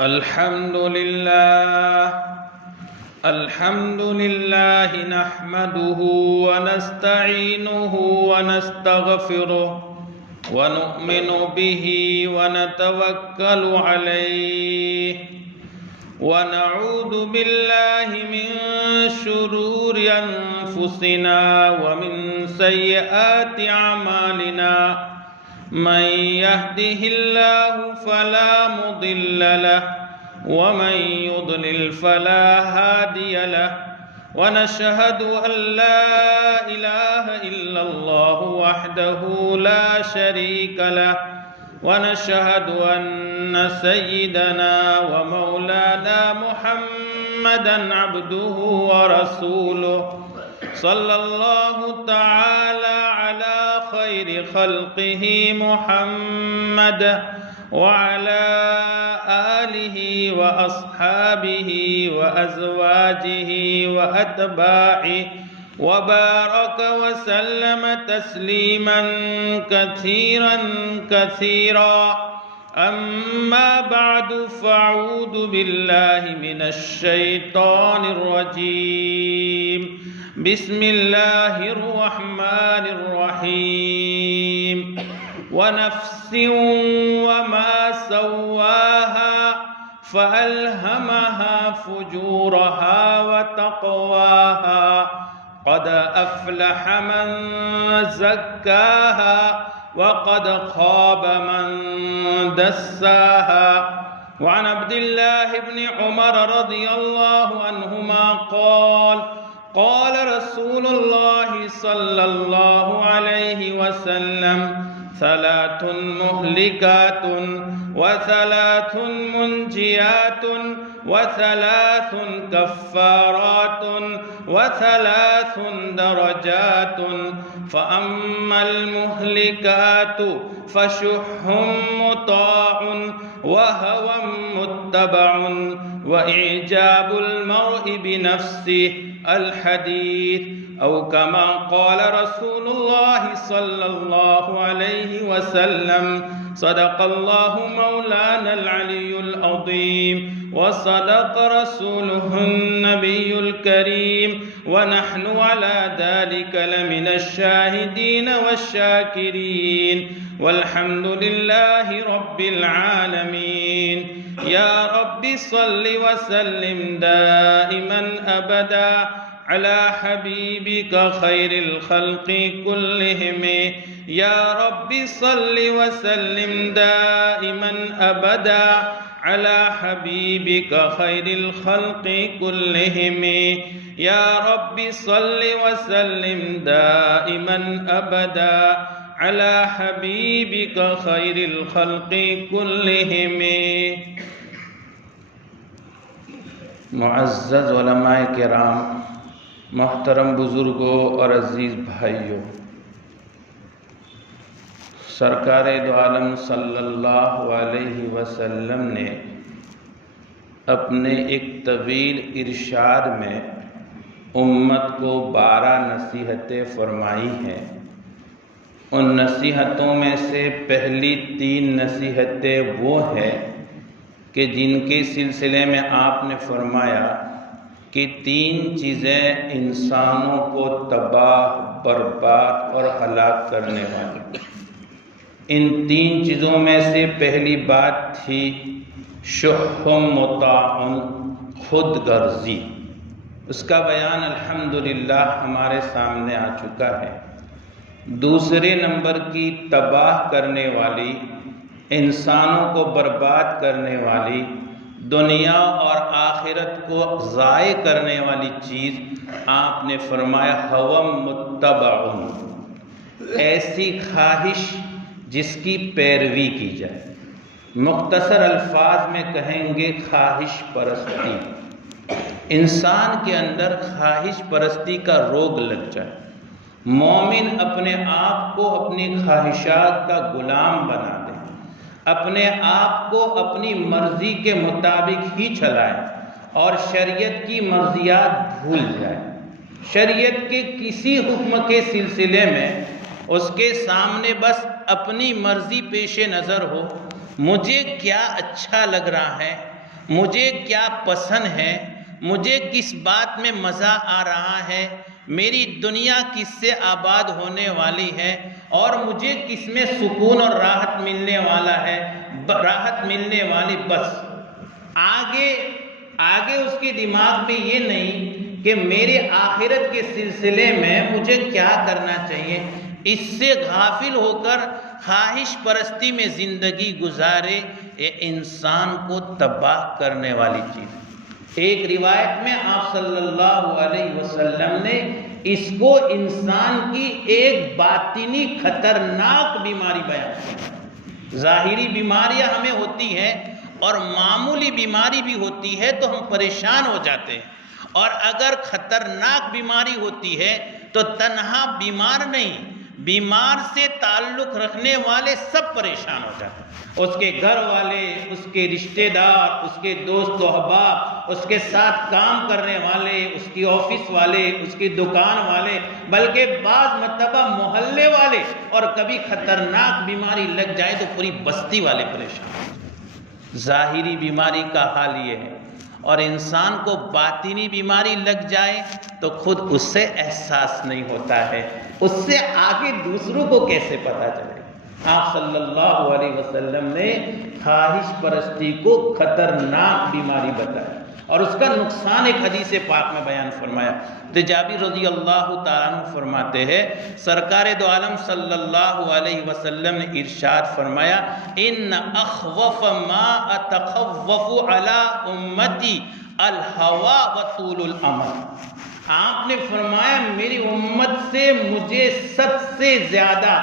الحمد لله نحمده ونستعينه ونستغفره ونؤمن به ونتوكل عليه ونعوذ بالله من شرور أنفسنا ومن سيئات أعمالنا من يهده الله فلا مضل له ومن يضلل فلا هادي له ونشهد أن لا إله إلا الله وحده لا شريك له ونشهد أن سيدنا ومولانا محمدا عبده ورسوله صلى الله تعالى على خير خلقه محمد وعلى آله وأصحابه وأزواجه وأتباعه وبارك وسلم تسليما كثيرا أما بعد فأعوذ بالله من الشيطان الرجيم بسم الله الرحمن الرحيم ونفس وما سواها فألهمها فجورها وتقواها قد أفلح من زكاها وقد خاب من دساها وعن عبد الله بن عمر رضي الله عنهما قال رسول الله صلى الله عليه وسلم ثلاث مهلكات وثلاث منجيات وثلاث كفارات وثلاث درجات فأما المهلكات فشح مطاع وهوى متبع وإعجاب المرء بنفسه الحديث أو كما قال رسول الله صلى الله عليه وسلم صدق الله مولانا العلي العظيم وصدق رسوله النبي الكريم ونحن على ذلك لمن الشاهدين والشاكرين والحمد لله رب العالمين يا رب صل وسلم دائما أبدا على حبيبك خير الخلق كلهم يا رب صل وسلم دائما أبدا على حبيبك خير الخلق كلهم يا رب صل وسلم دائما أبدا على حبيبك خير الخلق كلهم معزز علماء کرام، محترم بزرگوں اور عزیز بھائیوں، سرکار دو عالم صلی اللہ علیہ وسلم نے اپنے ایک طویل ارشاد میں امت کو 12 نصیحتیں فرمائی ہیں۔ ان نصیحتوں میں سے پہلی 3 نصیحتیں وہ ہیں کہ جن کے سلسلے میں آپ نے فرمایا کہ 3 چیزیں انسانوں کو تباہ، برباد اور ہلاک کرنے والی۔ ان 3 چیزوں میں سے پہلی بات تھی شح مطاع، خود غرضی۔ اس کا بیان الحمدللہ ہمارے سامنے آ چکا ہے۔ دوسرے نمبر کی تباہ کرنے والی، انسانوں کو برباد کرنے والی، دنیا اور آخرت کو ضائع کرنے والی چیز آپ نے فرمایا ہوا متبع، ایسی خواہش جس کی پیروی کی جائے۔ مختصر الفاظ میں کہیں گے خواہش پرستی۔ انسان کے اندر خواہش پرستی کا روگ لگ جائے، مومن اپنے آپ کو اپنی خواہشات کا غلام بنا دے، اپنے آپ کو اپنی مرضی کے مطابق ہی چلائے اور شریعت کی مرضیات بھول جائے۔ شریعت کے کسی حکم کے سلسلے میں اس کے سامنے بس اپنی مرضی پیش نظر ہو، مجھے کیا اچھا لگ رہا ہے مجھے کیا پسند ہے، مجھے کس بات میں مزہ آ رہا ہے، میری دنیا کس سے آباد ہونے والی ہے، اور مجھے کس میں سکون اور راحت ملنے والا ہے، راحت ملنے والی، بس آگے اس کے دماغ میں یہ نہیں کہ میرے آخرت کے سلسلے میں مجھے کیا کرنا چاہیے۔ اس سے غافل ہو کر خواہش پرستی میں زندگی گزارے، یہ انسان کو تباہ کرنے والی چیز ہے۔ ایک روایت میں آپ صلی اللہ علیہ وسلم نے اس کو انسان کی ایک باطنی خطرناک بیماری بیان کی۔ ظاہری بیماریاں ہمیں ہوتی ہیں اور معمولی بیماری بھی ہوتی ہے تو ہم پریشان ہو جاتے ہیں، اور اگر خطرناک بیماری ہوتی ہے تو تنہا بیمار نہیں، بیمار سے تعلق رکھنے والے سب پریشان ہو جاتے ہیں، اس کے گھر والے، اس کے رشتہ دار، اس کے دوست و احباب، اس کے ساتھ کام کرنے والے، اس کی آفس والے، اس کی دکان والے، بلکہ بعض مرتبہ محلے والے، اور کبھی خطرناک بیماری لگ جائے تو پوری بستی والے پریشان ہو جائیں۔ ظاہری بیماری کا حال یہ ہے، اور انسان کو باطنی بیماری لگ جائے تو خود اس سے احساس نہیں ہوتا ہے، اس سے آگے دوسروں کو کیسے پتہ چلے۔ آپ صلی اللہ علیہ وسلم نے خواہش پرستی کو خطرناک بیماری بتایا، اور اس کا نقصان ایک حدیث پاک میں بیان فرمایا۔ تو جابر رضی اللہ تعالیٰ عنہ فرماتے ہیں، سرکار دو عالم صلی اللہ علیہ وسلم نے ارشاد فرمایا، ان اخوف ما اتخوف علی امتی الہوا وطول الامل۔ آپ نے فرمایا میری امت سے مجھے سب سے زیادہ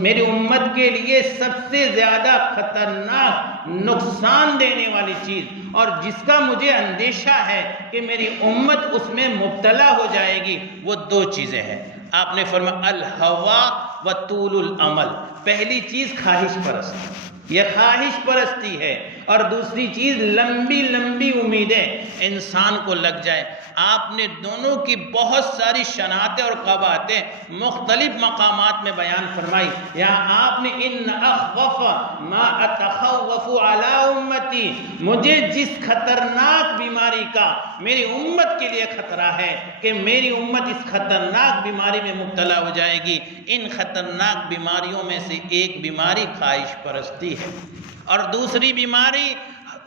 میری امت کے لیے سب سے زیادہ خطرناک نقصان دینے والی چیز، اور جس کا مجھے اندیشہ ہے کہ میری امت اس میں مبتلا ہو جائے گی، وہ دو چیزیں ہیں۔ آپ نے فرمایا الہوا وطول الامل۔ پہلی چیز خواہش پرستی، یہ خواہش پرستی ہے، اور دوسری چیز لمبی لمبی امیدیں انسان کو لگ جائے۔ آپ نے دونوں کی بہت ساری شناعتیں اور قباحتیں مختلف مقامات میں بیان فرمائی۔ یہاں آپ نے ان اخوف ما اتخوف علی امتی، مجھے جس خطرناک بیماری کا میری امت کے لیے خطرہ ہے کہ میری امت اس خطرناک بیماری میں مبتلا ہو جائے گی، ان خطرناک بیماریوں میں سے ایک بیماری خواہش پرستی ہے، اور دوسری بیماری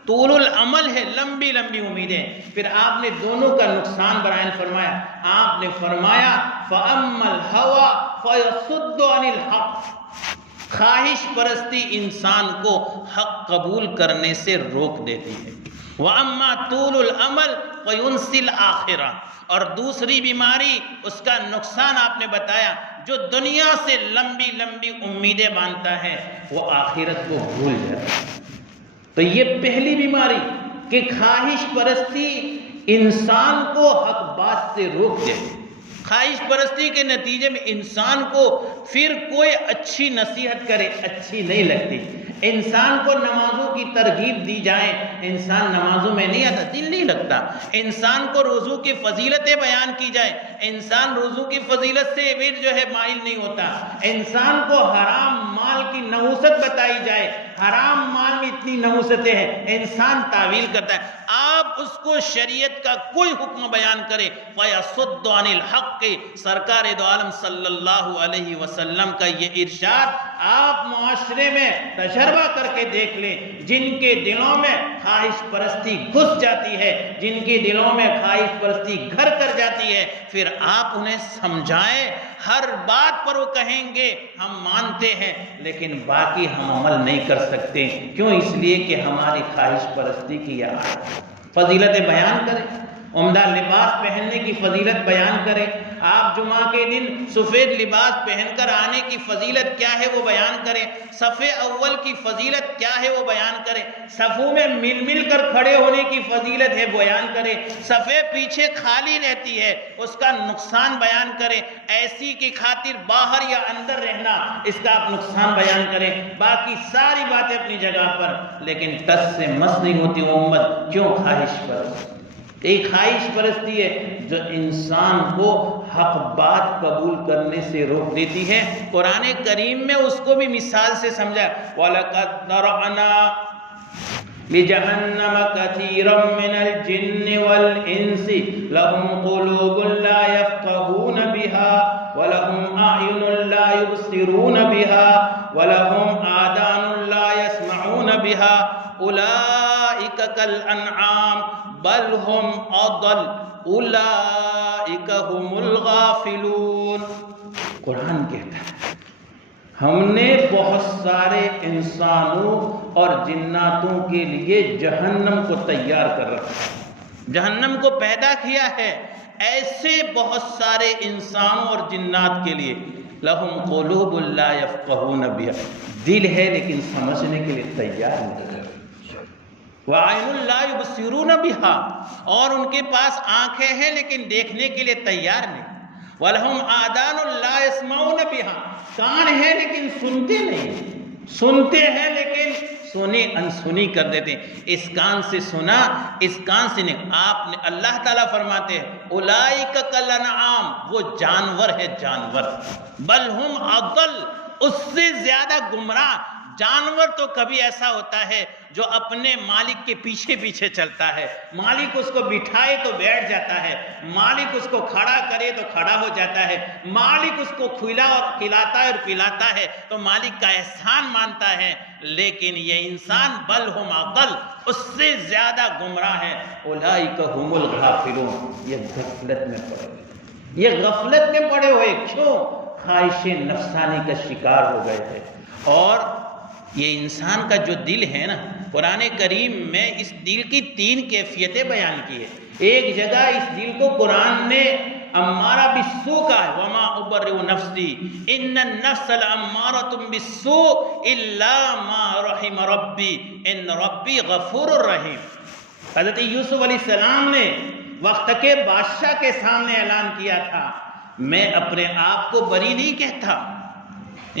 طول العمل ہے، لمبی لمبی امیدیں۔ پھر آپ نے دونوں کا نقصان بیان فرمایا۔ آپ نے فرمایا فَأَمَّا الْهَوَى فَيَصُدُّ عَنِ الْحَقِّ، خواہش پرستی انسان کو حق قبول کرنے سے روک دیتی ہے، وَأَمَّا طُولُ الْعَمَلِ فَيُنْسِي الْآخِرَةَ، اور دوسری بیماری اس کا نقصان آپ نے بتایا، جو دنیا سے لمبی لمبی امیدیں باندھتا ہے وہ آخرت کو بھول جاتا ہے۔ تو یہ پہلی بیماری کہ خواہش پرستی انسان کو حق بات سے روک دے۔ خواہش پرستی کے نتیجے میں انسان کو پھر کوئی اچھی نصیحت کرے اچھی نہیں لگتی، انسان کو نمازوں کی ترغیب دی جائے، انسان نمازوں میں نہیں آتا، دل نہیں لگتا، انسان کو روزوں کی فضیلتیں بیان کی جائے، انسان روزوں کی فضیلت سے پھر جو ہے مائل نہیں ہوتا، انسان کو حرام مال کی نحوست بتائی جائے، حرام مال میں اتنی نحوستیں ہیں، انسان تعویل کرتا ہے۔ آپ اس کو شریعت کا کوئی حکم بیان کرے فَيَصُدُّ عَنِ الْحَقِّ، سرکار دو عالم صلی اللہ علیہ وسلم کا یہ ارشاد آپ معاشرے میں تجربہ کر کے دیکھ لیں، جن کے دلوں میں خواہش پرستی گھس جاتی ہے، جن کے دلوں میں خواہش پرستی گھر کر جاتی ہے، پھر آپ انہیں سمجھائیں، ہر بات پر وہ کہیں گے ہم مانتے ہیں لیکن باقی ہم عمل نہیں کر سکتے، کیوں؟ اس لیے کہ ہماری خواہش پرستی کی یہ عادت ہے۔ فضیلتیں بیان کریں، عمدہ لباس پہننے کی فضیلت بیان کریں، آپ جمعہ کے دن سفید لباس پہن کر آنے کی فضیلت کیا ہے وہ بیان کریں، صف اول کی فضیلت کیا ہے وہ بیان کریں، صفوں میں مل مل کر کھڑے ہونے کی فضیلت ہے بیان کریں، صفیں پیچھے خالی رہتی ہے اس کا نقصان بیان کریں، ایسی کی خاطر باہر یا اندر رہنا اس کا آپ نقصان بیان کریں، باقی ساری باتیں اپنی جگہ پر، لیکن ٹس سے مس نہیں ہوتی وہ امت، کیوں؟ خواہش پرستی۔ ایک خواہش پرستی ہے جو انسان کو حق بات قبول کرنے سے روک دیتی ہے۔ قرآن کریم میں اس کو بھی مثال سے سمجھا، وَلَقَدْ ذَرَأْنَا لجهنم كثيرا من الجن والإنس لهم قلوب لا يفقهون بها ولهم أعين لا يبصرون بها ولهم آذان لا يسمعون بها أولئك كالأنعام بل هم أضل أولئك هم الغافلون. قرآن کہتا ہے ہم نے بہت سارے انسانوں اور جناتوں کے لیے جہنم کو تیار کر رکھا ہے، جہنم کو پیدا کیا ہے ایسے بہت سارے انسانوں اور جنات کے لیے. لہم قلوب لا یفقہون بہا، دل ہے لیکن سمجھنے کے لیے تیار نہیں ہے. وعین لا یبصرون بہا، اور ان کے پاس آنکھیں ہیں لیکن دیکھنے کے لیے تیار نہیں. وَلَهُمْ آذَانٌ لَا يَسْمَعُونَ بِهَا، کان ہے لیکن سنتے نہیں، سنتے ہیں لیکن سنی انسنی کر دیتے ہیں. اس کان سے سنا، اس کان سے نہیں. آپ نے اللہ تعالیٰ فرماتے ہیں اولئک کالانعام، وہ جانور ہے جانور. بل ہم اضل، اس سے زیادہ گمراہ. جانور تو کبھی ایسا ہوتا ہے جو اپنے مالک کے پیچھے پیچھے چلتا ہے، مالک اس کو بٹھائے تو بیٹھ جاتا ہے، مالک اس کو کھڑا کرے تو کھڑا ہو جاتا ہے، مالک اس کو کھلاتا ہے اور پلاتا ہے تو مالک کا احسان مانتا ہے. لیکن یہ انسان بل ہم اضل، اس سے زیادہ گمراہ ہے. اولئک هم الغافلون، یہ غفلت میں پڑے ہوئے، یہ غفلت میں پڑے ہوئے. کیوں؟ خواہش نفسانی کا شکار ہو گئے تھے. اور یہ انسان کا جو دل ہے نا، قرآن کریم میں اس دل کی 3 کیفیتیں بیان کی ہے. ایک جگہ اس دل کو قرآن نے امارہ بالسوء کہا ہے، وما ابرئ نفسی ان النفس لامارۃ بالسوء الا ما رحم ربی ان ربی غفور الرحیم. حضرت یوسف علیہ السلام نے وقت کے بادشاہ کے سامنے اعلان کیا تھا میں اپنے آپ کو بری نہیں کہتا،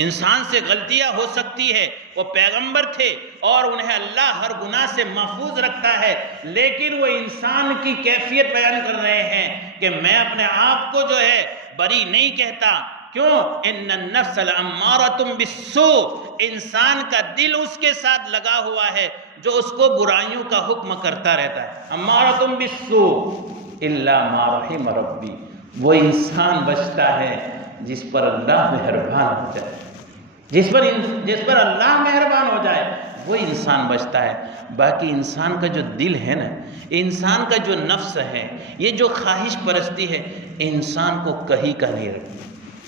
انسان سے غلطیاں ہو سکتی ہے. وہ پیغمبر تھے اور انہیں اللہ ہر گناہ سے محفوظ رکھتا ہے، لیکن وہ انسان کی کیفیت بیان کر رہے ہیں کہ میں اپنے آپ کو جو ہے بری نہیں کہتا. کیوں؟ ان النفس لامارۃ بالسوء، انسان کا دل اس کے ساتھ لگا ہوا ہے جو اس کو برائیوں کا حکم کرتا رہتا ہے. امارۃ بالسوء الا ما رحم ربی، وہ انسان بچتا ہے جس پر اللہ مہربان ہو جائے، جس پر اللہ مہربان ہو جائے وہ انسان بچتا ہے. باقی انسان کا جو دل ہے نا، انسان کا جو نفس ہے، یہ جو خواہش پرستی ہے، انسان کو کہیں کا نہیں رکھتی.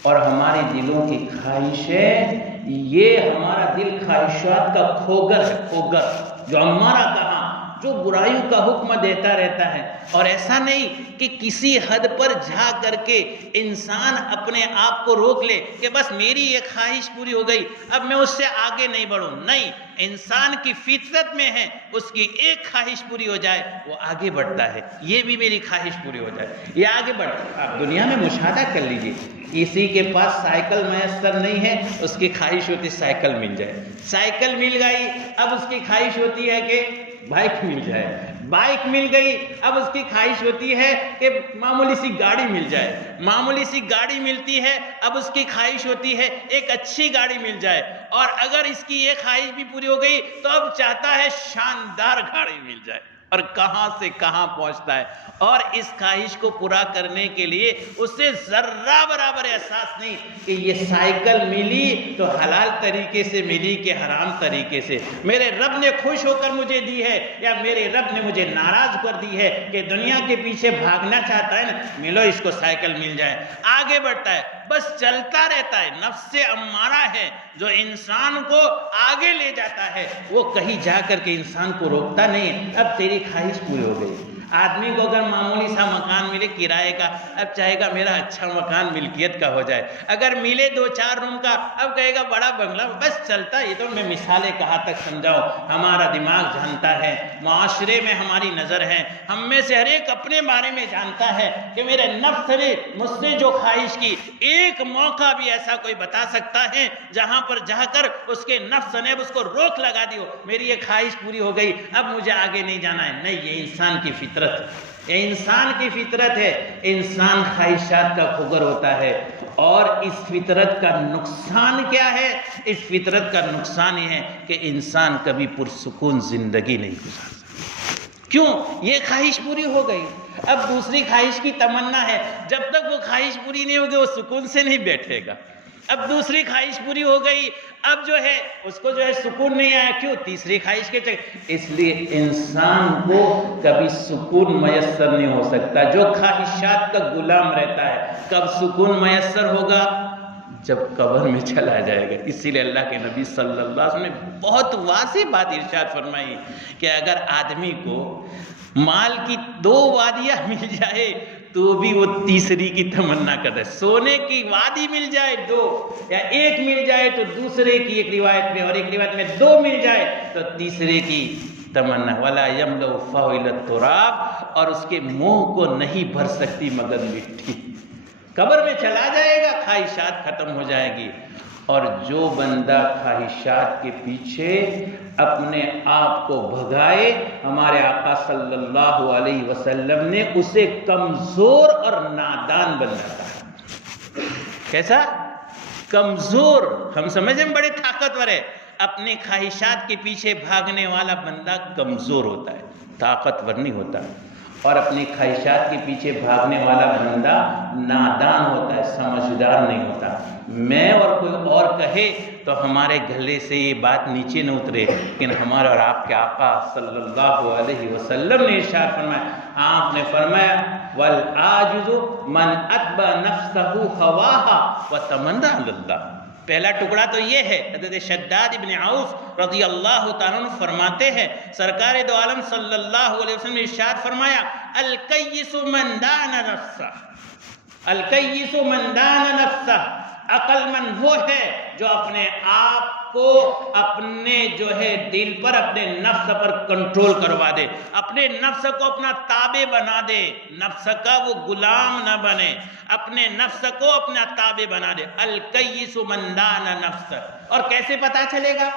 اور ہمارے دلوں کی خواہشیں، یہ ہمارا دل خواہشات کا کھوگر ہے، کھوگر جو ہمارا کہاں جو برائیوں کا حکم دیتا رہتا ہے. اور ایسا نہیں کہ کسی حد پر جا کر کے انسان اپنے آپ کو روک لے کہ بس میری یہ خواہش پوری ہو گئی اب میں اس سے آگے نہیں بڑھوں. نہیں، انسان کی فطرت میں ہے اس کی ایک خواہش پوری ہو جائے وہ آگے بڑھتا ہے. یہ بھی میری خواہش پوری ہو جائے یہ آگے بڑھتا ہے. آپ دنیا میں مشاہدہ کر لیجئے، کسی کے پاس سائیکل میسر نہیں ہے، اس کی خواہش ہوتی سائیکل مل جائے. سائیکل مل گئی، اب اس کی خواہش ہوتی ہے کہ بائک مل جائے. بائک مل گئی، اب اس کی خواہش ہوتی ہے کہ معمولی سی گاڑی مل جائے. معمولی سی گاڑی ملتی ہے، اب اس کی خواہش ہوتی ہے ایک اچھی گاڑی مل جائے. اور اگر اس کی یہ خواہش بھی پوری ہو گئی تو اب چاہتا ہے شاندار گاڑی مل جائے. اور کہاں سے کہاں پہنچتا ہے. اور اس خواہش کو پورا کرنے کے لیے اسے ذرہ برابر احساس نہیں کہ یہ سائیکل ملی تو حلال طریقے سے ملی کہ حرام طریقے سے، میرے رب نے خوش ہو کر مجھے دی ہے یا میرے رب نے مجھے ناراض کر دی ہے. کہ دنیا کے پیچھے بھاگنا چاہتا ہے نا، ملو اس کو سائیکل مل جائے. آگے بڑھتا ہے، بس چلتا رہتا ہے. نفس امارہ ہے جو انسان کو آگے لے جاتا ہے، وہ کہیں جا کر کے انسان کو روکتا نہیں. اب تیری خواہش پوری ہو گئی. آدمی کو اگر معمولی سا مکان ملے کرائے کا، اب چاہے گا میرا اچھا مکان ملکیت کا ہو جائے. اگر ملے 2-4 روم کا، اب کہے گا بڑا بنگلہ. بس چلتا. یہ تو میں مثالیں کہاں تک سمجھاؤں. ہمارا دماغ جانتا ہے، معاشرے میں ہماری نظر ہے، ہم میں سے ہر ایک اپنے بارے میں جانتا ہے کہ میرے نفس نے مجھ سے جو خواہش کی. ایک موقع بھی ایسا کوئی بتا سکتا ہے جہاں پر جا کر اس کے نفس نے اس کو روک لگا دی ہو، میری یہ خواہش پوری ہو گئی اب مجھے آگے نہیں جانا ہے. نہیں، یہ انسان کی فطرت، یہ انسان کی فطرت ہے. انسان خواہشات کا کھوگر ہوتا ہے. اور اس فطرت کا نقصان کیا ہے؟ اس فطرت کا نقصان یہ ہے کہ انسان کبھی پرسکون زندگی نہیں گزار سکتا۔ کیوں؟ یہ خواہش پوری ہو گئی، اب دوسری خواہش کی تمنا ہے، جب تک وہ خواہش پوری نہیں ہوگی وہ سکون سے نہیں بیٹھے گا۔ اب دوسری خواہش پوری ہو گئی، اب جو ہے اس کو جو ہے سکون نہیں آیا، کیوں؟ تیسری خواہش کے چکر۔ اس لیے انسان کو کبھی سکون میسر نہیں ہو سکتا، جو خواہشات کا غلام رہتا ہے۔ کب سکون میسر ہوگا؟ جب قبر میں چلا جائے گا۔ اسی لیے اللہ کے نبی صلی اللہ علیہ وسلم نے بہت واضح بات ارشاد فرمائی کہ اگر آدمی کو مال کی 2 وادیاں مل جائے تو بھی وہ تیسری کی تمنا کرتا ہے۔ سونے کی وادی مل جائے 2 یا 1 مل جائے تو دوسرے کی ایک روایت میں، اور ایک روایت میں 2 مل جائے تو تیسرے کی تمنا۔ وَلَا يَمْلَأُ فَاهُ إِلَّا التُّرَابُ، اور اس کے منہ کو نہیں بھر سکتی مگر مٹی۔ قبر میں چلا جائے گا، خواہشات ختم ہو جائے گی۔ اور جو بندہ خواہشات کے پیچھے اپنے آپ کو بھگائے، ہمارے آقا صلی اللہ علیہ وسلم نے اسے کمزور اور نادان بناتا ہے۔ کیسا؟ کمزور۔ ہم سمجھیں بڑے طاقتور ہے، اپنی خواہشات کے پیچھے بھاگنے والا بندہ کمزور ہوتا ہے، طاقتور نہیں ہوتا، اور اپنی خواہشات کے پیچھے بھاگنے والا بندہ نادان ہوتا ہے، سمجھدار نہیں ہوتا۔ میں اور کوئی اور کہے تو ہمارے گلے سے یہ بات نیچے نہ اترے، لیکن ہمارے اور آپ کے آقا صلی اللہ علیہ وسلم نے ارشاد فرمایا، آپ نے فرمایا وَالْعَاجِزُ مَنْ أَتْبَعَ نَفْسَهُ هَوَاهَا وَتَمَنَّى عَلَى اللَّهِ۔ پہلا ٹکڑا تو یہ ہے، حضرت شداد ابن عوف رضی اللہ تعالیٰ عنہ فرماتے ہیں، سرکار دو عالم صلی اللہ علیہ وسلم نے ارشاد فرمایا الکیس من دان نفسہ، الکیس من دان نفسہ، عقل مند وہ ہے جو اپنے آپ کو اپنے جو ہے دل پر، اپنے نفس پر کنٹرول کروا دے، اپنے نفس کو اپنا تابع بنا دے، نفس کا وہ غلام نہ بنے، اپنے نفس کو اپنا تابع بنا دے۔ الکیس من دان نفس، اور کیسے پتا چلے گا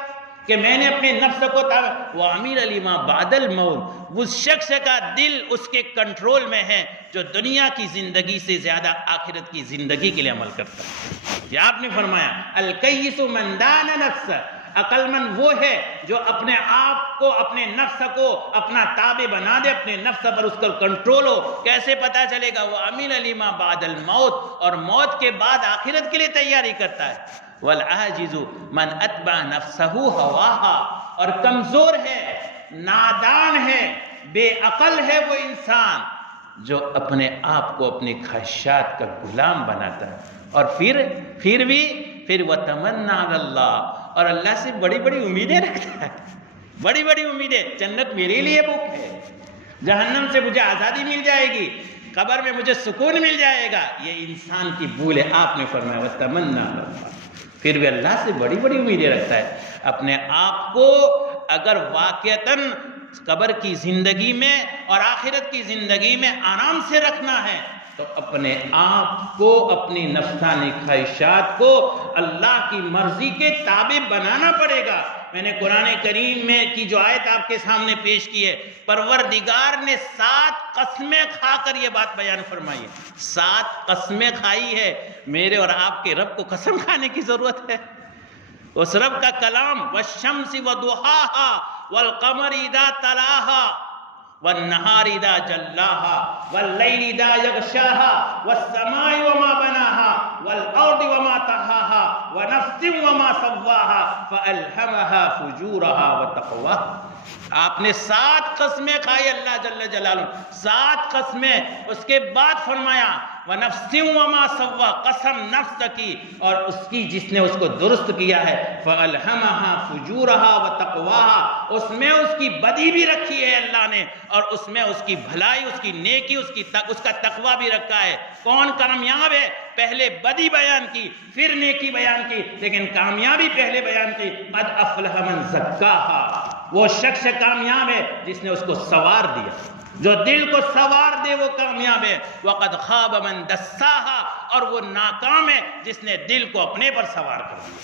کہ میں نے اپنے نفس کو تابع؟ وَعَمِلَ لِمَا بَعْدَ الْمَوْتِ، اس شخص کا دل اس کے کنٹرول میں ہے جو دنیا کی زندگی سے زیادہ آخرت کی زندگی کے لیے عمل کرتا ہے۔ یہ آپ نے فرمایا الکیس من دان نفس، عقل مند وہ ہے جو اپنے آپ کو، اپنے نفس کو اپنا تابع بنا دے، اپنے نفس پر اس کا کنٹرول ہو۔ کیسے پتا چلے گا؟ وَعَمِلَ لِمَا بَعْدَ الْمَوْتِ، اور موت کے بعد آخرت کے لیے تیاری کرتا ہے۔ وَالْعَاجِزُ مَنْ أَتْبَعَ نَفْسَهُ هَوَاهَا، اور کمزور ہے، نادان ہے، بے عقل ہے وہ انسان جو اپنے آپ کو اپنی خواہشات کا غلام بناتا ہے، اور پھر وَتَمَنَّى عَلَى اللَّهِ، اور اللہ سے بڑی بڑی امیدیں رکھتا ہے، بڑی بڑی امیدیں، جنت میرے لیے بک ہے، جہنم سے مجھے آزادی مل جائے گی، قبر میں مجھے سکون مل جائے گا۔ یہ انسان کی بھول ہے۔ آپ نے فرمایا وَتَمَنَّى عَلَى اللَّهِ، پھر بھی اللہ سے بڑی بڑی امیدیں رکھتا ہے۔ اپنے آپ کو اگر واقعتاً قبر کی زندگی میں اور آخرت کی زندگی میں آرام سے رکھنا ہے تو اپنے آپ کو، اپنی نفسانی خواہشات کو اللہ کی مرضی کے تابع بنانا پڑے گا۔ میں نے قرآن کریم میں کی جو آیت آپ کے سامنے پیش کی ہے، پروردگار نے 7 قسمیں کھا کر یہ بات بیان فرمائی ہے۔ 7 قسمیں کھائی ہے۔ میرے اور آپ کے رب کو قسم کھانے کی ضرورت ہے؟ اس رب کا کلام والشمس وضحاها والقمر اذا تلاها والنهار اذا جلاها والليل اذا يغشاها والسماء وما بناها والارض وما طحاها ونفس وما سواها فالهمها فجورها وتقواها۔ آپ نے 7 قسمیں کھائی اللہ جل جلالہ، 7 قسمیں۔ اس کے بعد فرمایا وَنَفْسٍ وَمَا سَوَّا، قسم نفس کی اور اس کی جس نے اس کو درست کیا ہے، فَأَلْهَمَهَا فُجُورَهَا وَتَقْوَاهَا، اس میں اس کی بدی بھی رکھی ہے اللہ نے، اور اس میں اس کی بھلائی، اس کی نیکی، اس کا تقوی بھی رکھا ہے۔ کون کامیاب ہے؟ پہلے بدی بیان کی، پھر نیکی بیان کی، لیکن کامیابی پہلے بیان کی۔ قَدْ أَفْلَحَ مَنْ زَكَّاهَا، وہ شخص کامیاب ہے جس نے اس کو سوار دیا، جو دل کو سوار دے وہ کامیاب ہے۔ وَقَدْ خَابَ مَنْ دَسَّاهَا، اور وہ ناکام ہے جس نے دل کو اپنے پر سوار کر دیا۔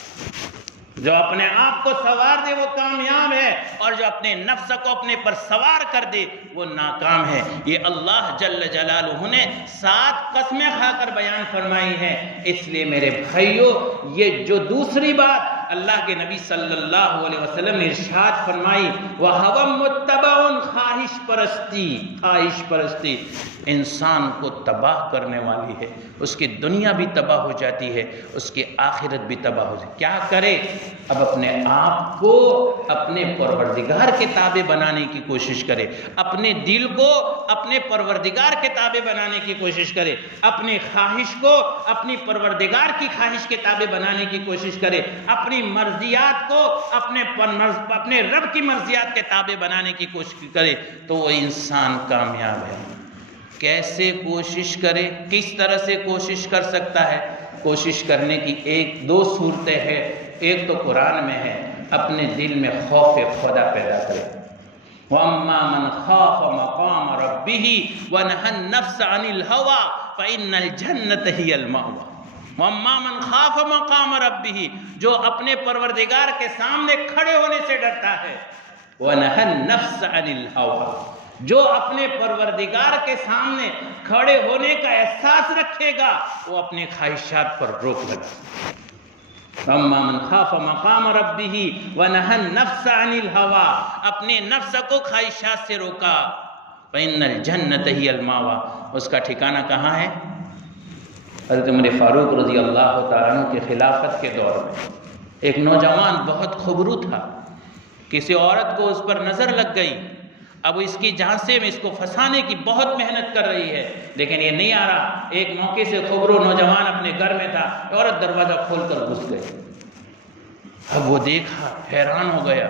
جو اپنے آپ کو سوار دے وہ کامیاب ہے، اور جو اپنے نفس کو اپنے پر سوار کر دے وہ ناکام ہے۔ یہ اللہ جل جلالہ نے 7 قسمیں کھا کر بیان فرمائی ہیں۔ اس لیے میرے بھائیو، یہ جو دوسری بات اللہ کے نبی صلی اللہ علیہ وسلم نے ارشاد فرمائی وَهَوًا مُتَّبَعٌ خواہش پرستی انسان کو تباہ کرنے والی ہے، اس کی دنیا بھی تباہ ہو جاتی ہے، اس کی آخرت بھی تباہ ہو جاتی ہے۔ کیا کرے؟ اب اپنے آپ کو اپنے پروردگار کے تابع بنانے کی کوشش کرے، اپنے دل کو اپنے پروردگار کے تابع بنانے کی کوشش کرے، اپنی خواہش کو اپنی پروردگار کی خواہش کے تابع بنانے کی کوشش کرے، اپنی مرضیات کو اپنے رب کی مرضیات کے تابع بنانے کی کوشش کرے، تو وہ انسان کامیاب ہے۔ کیسے کوشش کرے؟ کس طرح سے کوشش کر سکتا ہے؟ کوشش کرنے کی ایک دو صورتیں ہیں۔ ایک تو قرآن میں ہے، اپنے دل میں خوف خدا پیدا کرے۔ وَأَمَّا مَنْ خَافَ مَقَامَ رَبِّهِ وَنَهَى النَّفْسَ عَنِ الْهَوَىٰ فَإِنَّ الْجَنَّةَ هِيَ الْمَأْوَىٰ۔ وَأَمَّا مَنْ خَافَ مَقَامَ رَبِّهِ، جو اپنے پروردگار کے سامنے کھڑے ہونے سے ڈرتا ہے۔ وَنَهَى النَّفْسَ عَنِ الْهَوَىٰ، جو اپنے پروردگار کے سامنے کھڑے ہونے کا احساس رکھے گا، وہ اپنے خواہشات پر روک لگا۔ اما من خاف مقام ربہ ونہى النفس عن الہوى، اپنے نفس کو خواہشات سے روکا۔ فإن الجنة هي المأوى، اس کا ٹھکانہ کہاں ہے؟ حضرت عمر فاروق رضی اللہ تعالیٰ عنہ کے خلافت کے دور میں ایک نوجوان بہت خوبرو تھا، کسی عورت کو اس پر نظر لگ گئی، اب اس کی جھانسے میں اس کو پھنسانے کی بہت محنت کر رہی ہے، لیکن یہ نہیں آ رہا۔ ایک موقع سے خوبرو نوجوان اپنے گھر میں تھا، عورت دروازہ کھول کر گھس گئی۔ اب وہ دیکھا، حیران ہو گیا،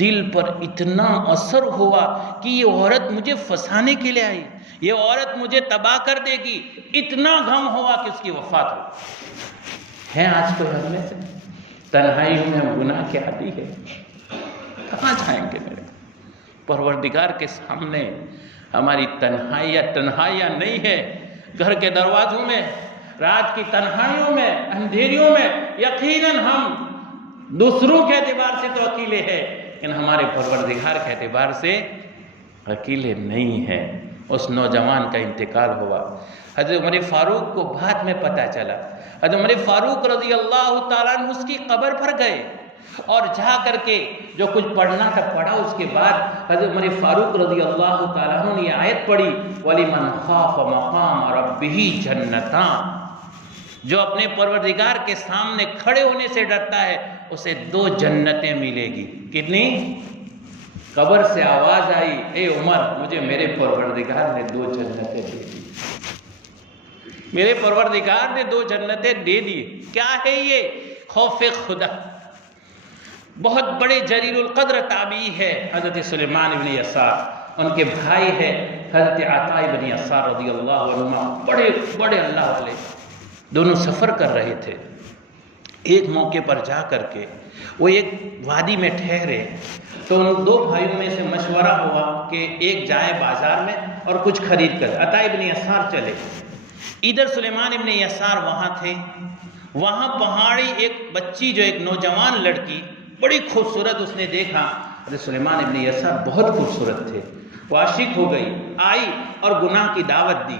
دل پر اتنا اثر ہوا کہ یہ عورت مجھے پھنسانے کے لیے آئی، یہ عورت مجھے تباہ کر دے گی، اتنا غم ہوا کہ اس کی وفات ہو۔ ہے آج کوئی ہم میں سے تنہائیوں میں گناہ کے عادی ہے؟ کہاں جائیں گے میرے پروردگار کے سامنے؟ ہماری تنہائیاں نہیں ہے، گھر کے دروازوں میں، رات کی تنہائیوں میں، اندھیریوں میں یقیناً ہم دوسروں کے اعتبار سے تو اکیلے ہیں، لیکن ہمارے پروردگار کے اعتبار سے اکیلے نہیں ہیں۔ اس نوجوان کا انتقال ہوا۔ حضرت عمر فاروق کو بعد میں پتہ چلا۔ حضرت عمر فاروق رضی اللہ تعالیٰ عنہ اس کی قبر پر گئے اور جا کر کے جو کچھ پڑھنا تھا پڑھا۔ اس کے بعد حضرت عمر فاروق رضی اللہ تعالیٰ عنہ نے یہ آیت پڑھی وَلِمَنْ خَافَ مَقَامَ رَبِّهِ جَنَّتَانِ، جو اپنے پروردگار کے سامنے کھڑے ہونے سے ڈرتا ہے اسے 2 جنتیں ملے گی۔ کتنی؟ قبر سے آواز آئی اے عمر مجھے میرے پروردگار نے 2 جنتیں دے دی، میرے پروردگار نے 2 جنتیں دے دی۔ کیا ہے یہ؟ خوف خدا۔ بہت بڑے جلیل القدر تابعی ہے حضرت سلیمان ابن یسار، ان کے بھائی ہے حضرت عطاء ابن یسار رضی اللہ عنہ، بڑے بڑے اللہ والے، دونوں سفر کر رہے تھے۔ ایک موقع پر جا کر کے وہ ایک وادی میں ٹھہرے تو ان 2 بھائیوں میں سے مشورہ ہوا کہ ایک جائے بازار میں اور کچھ خرید کر۔ عطاء ابن یسار چلے، ادھر سلیمان ابن یسار وہاں تھے۔ وہاں پہاڑی ایک بچی، جو ایک نوجوان لڑکی بڑی خوبصورت، اس نے دیکھا حضرت سلیمان ابن یسار بہت خوبصورت تھے، وہ عاشق ہو گئی، آئی اور گناہ کی دعوت دی۔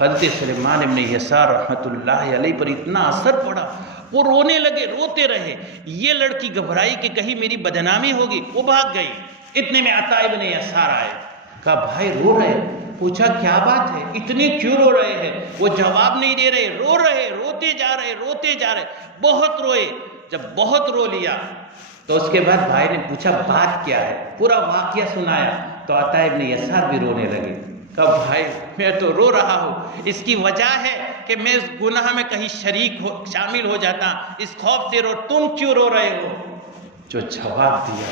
حضرت سلیمان ابن یسار رحمۃ اللہ علیہ پر اتنا اثر پڑا، وہ رونے لگے، روتے رہے۔ یہ لڑکی گھبرائی کہ کہیں میری بدنامی ہوگی، وہ بھاگ گئی۔ اتنے میں عطاء ابن یسار آئے، کہا بھائی رو رہے؟ پوچھا کیا بات ہے، اتنے کیوں رو رہے ہیں؟ وہ جواب نہیں دے رہے، رو رہے، روتے جا رہے، بہت روئے۔ جب بہت رو لیا تو اس کے بعد بھائی نے پوچھا بات کیا ہے، پورا واقعہ سنایا تو عطاء ابن یسار بھی رونے لگے۔ کہا بھائی میں تو رو رہا ہوں، اس کی وجہ ہے کہ میں اس گناہ میں کہیں شامل ہو جاتا، اس خوف سے رو، تم کیوں رو رہے ہو؟ جو جواب دیا،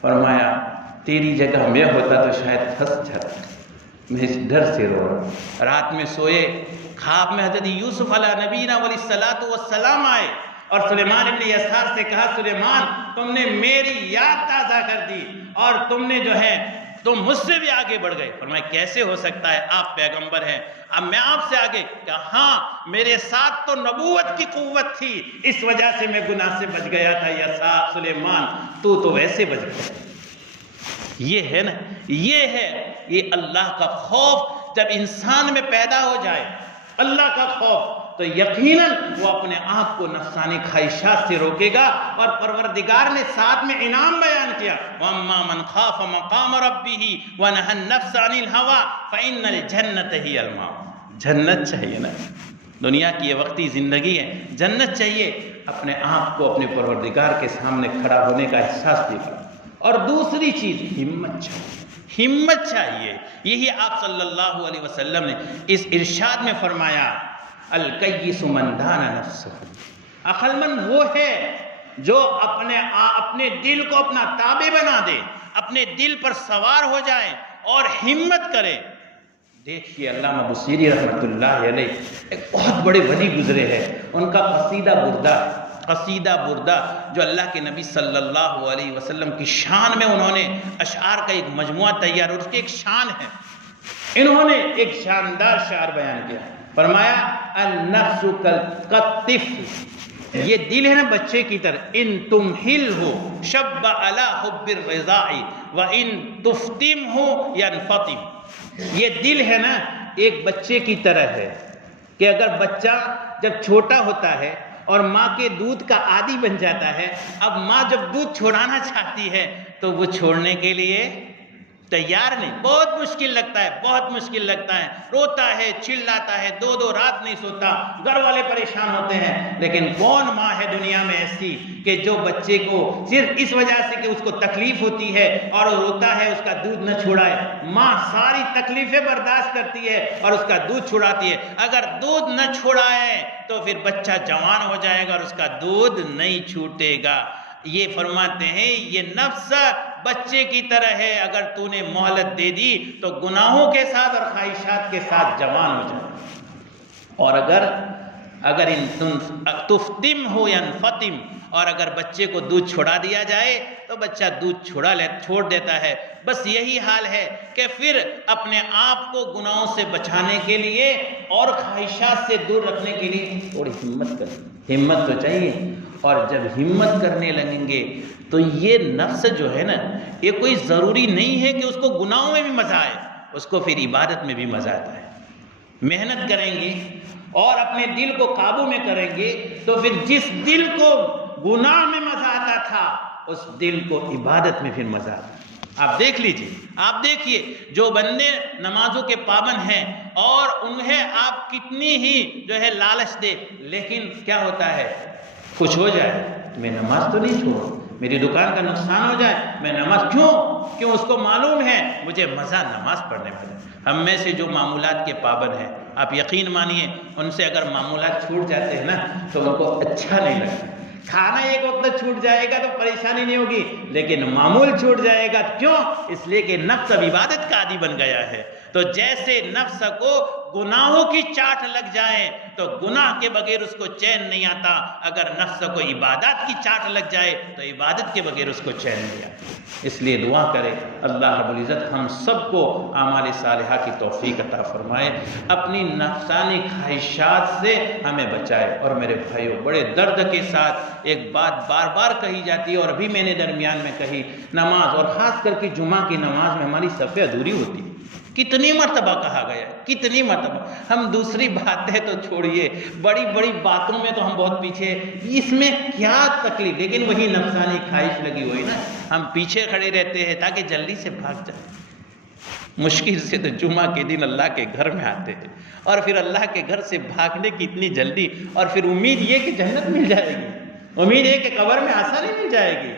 فرمایا تیری جگہ میں ہوتا تو شاید پھنس جاتا، میں اس ڈر سے رو رہا ہوں۔ رات میں سوئے، خواب میں حضرت یوسف علیہ نبینا علیہ الصلوۃ والسلام آئے اور سلیمان ابن یسار سے کہا سلیمان تم نے میری یاد تازہ کر دی اور تم نے جو ہے تم مجھ سے بھی آگے بڑھ گئے۔ فرمایا کیسے ہو سکتا ہے، آپ پیغمبر ہیں، اب میں آپ سے آگے؟ کہا ہاں میرے ساتھ تو نبوت کی قوت تھی، اس وجہ سے میں گناہ سے بچ گیا تھا۔ یسار سلیمان تو ویسے بچ گیا۔ یہ ہے نا، یہ ہے یہ اللہ کا خوف۔ جب انسان میں پیدا ہو جائے اللہ کا خوف تو یقیناً وہ اپنے آپ کو نفسانی خواہشات سے روکے گا. اور پروردگار نے ساتھ میں انعام بیان کیا, وَأَمَّا مَنْ خَافَ مَقَامَ رَبِّهِ وَنَهَى النَّفْسَ عَنِ الْهَوَىٰ فَإِنَّ الْجَنَّةَ هِيَ الْمَأْوَىٰ. جنت چاہیے نا, دنیا کی یہ وقتی زندگی ہے, جنت چاہیے. اپنے آپ کو اپنے پروردگار کے سامنے کھڑا ہونے کا احساس دکھا. اور دوسری چیز ہمت چاہیے, ہمت چاہیے. یہی آپ صلی اللہ علیہ وسلم نے اس ارشاد میں فرمایا, الکیس من دان نفسہ. عقل مند وہ ہے جو اپنے دل کو اپنا تابع بنا دے, اپنے دل پر سوار ہو جائے اور ہمت کرے. دیکھیے علامہ بصیری رحمۃ اللہ علیہ ایک بہت بڑے ولی گزرے ہیں. ان کا قصیدہ بردہ جو اللہ کے نبی صلی اللہ علیہ وسلم کی شان میں انہوں نے اشعار کا ایک مجموعہ تیار, اور اس کی ایک شان ہے. انہوں نے ایک شاندار شعر بیان کیا, فرمایا النفس کالطفل. یہ دل ہے نا بچے کی طرح, ان تمہلہ شب علی حب الرضاع وان تفتمہ ینفطم. یہ دل ہے نا ایک بچے کی طرح ہے کہ اگر بچہ جب چھوٹا ہوتا ہے اور ماں کے دودھ کا عادی بن جاتا ہے, اب ماں جب دودھ چھوڑانا چاہتی ہے تو وہ چھوڑنے کے لیے تیار نہیں. بہت مشکل لگتا ہے, بہت مشکل لگتا ہے, روتا ہے, چلاتا ہے, دو رات نہیں سوتا, گھر والے پریشان ہوتے ہیں. لیکن کون ماں ہے دنیا میں ایسی کہ جو بچے کو صرف اس وجہ سے کہ اس کو تکلیف ہوتی ہے اور وہ روتا ہے اس کا دودھ نہ چھڑائے. ماں ساری تکلیفیں برداشت کرتی ہے اور اس کا دودھ چھڑاتی ہے. اگر دودھ نہ چھڑائے تو پھر بچہ جوان ہو جائے گا اور اس کا دودھ نہیں چھوٹے گا. یہ فرماتے ہیں یہ نفس بچے کی طرح ہے, اگر تو نے مہلت دے دی تو گناہوں کے ساتھ اور خواہشات کے ساتھ جوان ہو جائے. اور اگر تفتم ہو یا فتم, اور اگر بچے کو دودھ چھوڑا دیا جائے تو بچہ دودھ چھوڑ دیتا ہے. بس یہی حال ہے کہ پھر اپنے آپ کو گناہوں سے بچانے کے لیے اور خواہشات سے دور رکھنے کے لیے تھوڑی ہمت کریں. ہمت تو چاہیے, اور جب ہمت کرنے لگیں گے تو یہ نفس جو ہے نا یہ کوئی ضروری نہیں ہے کہ اس کو گناہوں میں بھی مزہ آئے, اس کو پھر عبادت میں بھی مزہ آتا ہے. محنت کریں گے اور اپنے دل کو قابو میں کریں گے تو پھر جس دل کو گناہ میں مزہ آتا تھا اس دل کو عبادت میں پھر مزہ آتا ہے. آپ دیکھ لیجئے, آپ دیکھیے جو بندے نمازوں کے پابند ہیں اور انہیں آپ کتنی ہی جو ہے لالچ دے, لیکن کیا ہوتا ہے, کچھ ہو جائے میں نماز تو نہیں چھوڑوں, میری دکان کا نقصان ہو جائے میں نماز کیوں اس کو معلوم ہے مجھے مزہ نماز پڑھنے میں. ہم میں سے جو معمولات کے پابند ہیں, آپ یقین مانیے ان سے اگر معمولات چھوٹ جاتے ہیں نا تو ان کو اچھا نہیں لگتا. کھانا ایک وقت چھوٹ جائے گا تو پریشانی نہیں ہوگی, لیکن معمول چھوٹ جائے گا. کیوں؟ اس لیے کہ نفس اب عبادت کا عادی بن گیا ہے. تو جیسے نفس کو گناہوں کی چاٹ لگ جائے تو گناہ کے بغیر اس کو چین نہیں آتا, اگر نفس کو عبادات کی چاٹ لگ جائے تو عبادت کے بغیر اس کو چین نہیں آتا. اس لیے دعا کرے اللہ رب العزت ہم سب کو اعمال صالحہ کی توفیق عطا فرمائے, اپنی نفسانی خواہشات سے ہمیں بچائے. اور میرے بھائیوں, بڑے درد کے ساتھ ایک بات بار بار کہی جاتی ہے اور ابھی میں نے درمیان میں کہی, نماز اور خاص کر کے جمعہ کی نماز میں ہماری صفیں ادھوری ہوتی ہے. کتنی مرتبہ کہا گیا, کتنی مرتبہ. ہم دوسری باتیں تو چھوڑیے, بڑی بڑی باتوں میں تو ہم بہت پیچھے, اس میں کیا تکلیف, لیکن وہی نفسانی خواہش لگی ہوئی نا, ہم پیچھے کھڑے رہتے ہیں تاکہ جلدی سے بھاگ جائیں. مشکل سے تو جمعہ کے دن اللہ کے گھر میں آتے ہیں اور پھر اللہ کے گھر سے بھاگنے کی اتنی جلدی, اور پھر امید یہ کہ جنت مل جائے گی, امید یہ کہ قبر میں آسانی مل جائے گی.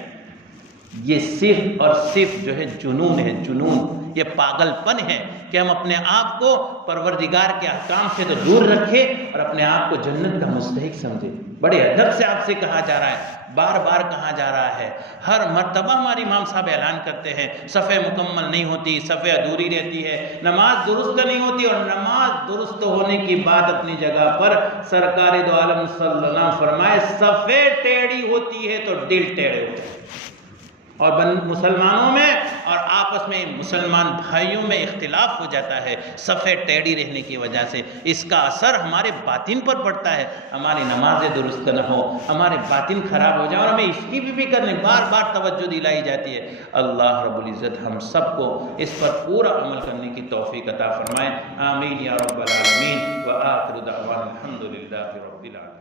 یہ صرف اور صرف جو ہے جنون ہے, جنون, یہ پاگل پن ہے کہ ہم اپنے آپ کو پروردگار کے احکام سے تو دور رکھیں اور اپنے آپ کو جنت کا مستحق سمجھیں. بڑے ادب سے آپ سے کہا جا رہا ہے, بار بار کہا جا رہا ہے, ہر مرتبہ ہمارے امام صاحب اعلان کرتے ہیں صفیں مکمل نہیں ہوتی, صفیں ادھوری رہتی ہے, نماز درست نہیں ہوتی. اور نماز درست ہونے کی بات اپنی جگہ پر, سرکار دو عالم صلی اللہ علیہ وسلم فرمائے صفیں ٹیڑھی ہوتی ہے تو دل ٹیڑھے ہوتے ہیں. اور مسلمانوں میں اور آپس میں مسلمان بھائیوں میں اختلاف ہو جاتا ہے صفیں ٹیڑھی رہنے کی وجہ سے، اس کا اثر ہمارے باطن پر پڑتا ہے، ہماری نمازیں درست نہ ہو، ہمارے باطن خراب ہو جائے، اور ہمیں اس کی بھی کرنے بار بار توجہ دلائی جاتی ہے۔ اللہ رب العزت ہم سب کو اس پر پورا عمل کرنے کی توفیق عطا فرمائے، آمین یا رب العالمین، وآخر دعوانا الحمدللہ رب العالمین۔